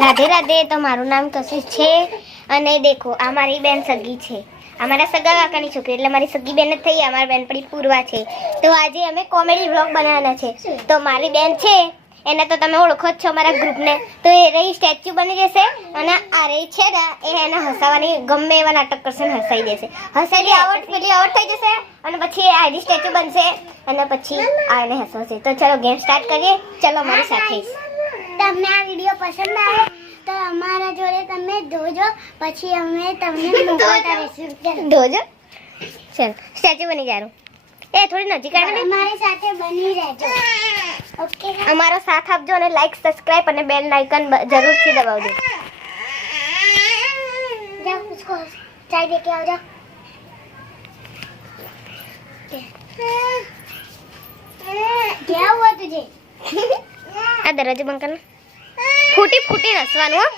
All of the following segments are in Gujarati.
राधे राधे। तो मारू नाम कशिश छे अने देखो आ मारी बेन सगी छे, અમારા સગા કાકાની છોકરી એટલે મારી સગી બેન જ થઈ, અમારી બેનપણી પૂર્વા છે। તો આજે અમે કોમેડી વ્લોગ બનાવવાના છે। તો મારી બેન છે એને તો તમે ઓળખો જ છો અમારા ગ્રુપને, તો એ રહી સ્ટેચ્યુ બની જશે અને આ રહી છે ને એ એને હસાવવાની ગમે એવા નાટક કરશે ને હસાઈ દેશે, હસાઈ આવડ પેલી આવડ થઈ જશે અને પછી આ રહી સ્ટેચ્યુ બનશે અને પછી આ એને હસાવશે। તો ચલો ગેમ સ્ટાર્ટ કરીએ, ચલો મારી સાથે। તમને આ વિડિયો પસંદ આવે તો અમારા જોડે તમે જોજો, પછી અમે તમને બતાવીશું। જોજો, ચલ સ્ટેચ્યુ બની જારું એ થોડી નજીક આવીને અમારી સાથે બની રહેજો। ઓકે, અમારો સાથ આપજો અને લાઈક સબસ્ક્રાઇબ અને બેલ આઇકન જરૂરથી દબાવજો। जाओ उसको चाय दे के आओ, जाओ। क्या हुआ तुझे? આ દરવાજો બંધ કર, ફૂટી ફૂટી હસવાનું હો।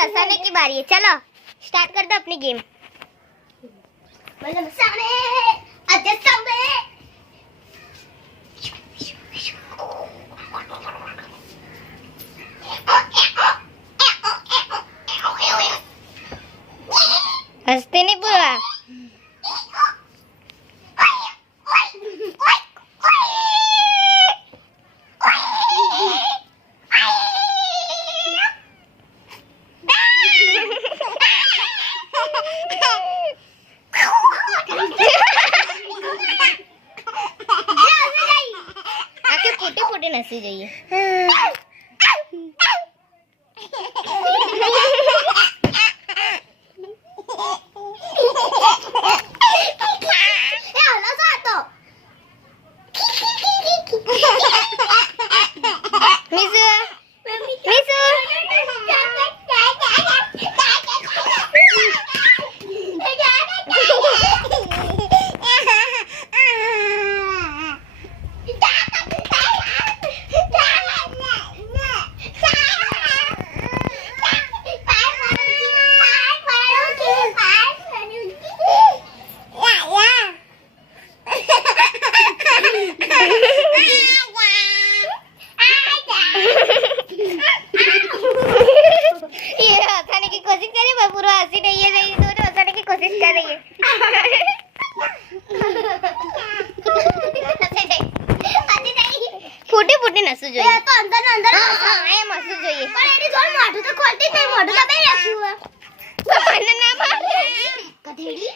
हंसाने की बारी है, चलो स्टार्ट कर दो अपनी गेम। मतलब सामने आते सामने हंसते नहीं पूरा। फूटे फूटे नसी जाइए। फूटी फूटी नसू જોઈએ તો અંદર અંદર હા એમ હસવું જોઈએ પણ એની જોર મોઢું તો ખોલતી જ નહીં, મોઢું દબાઈ રાખ્યું મને ના માર ગધેડી।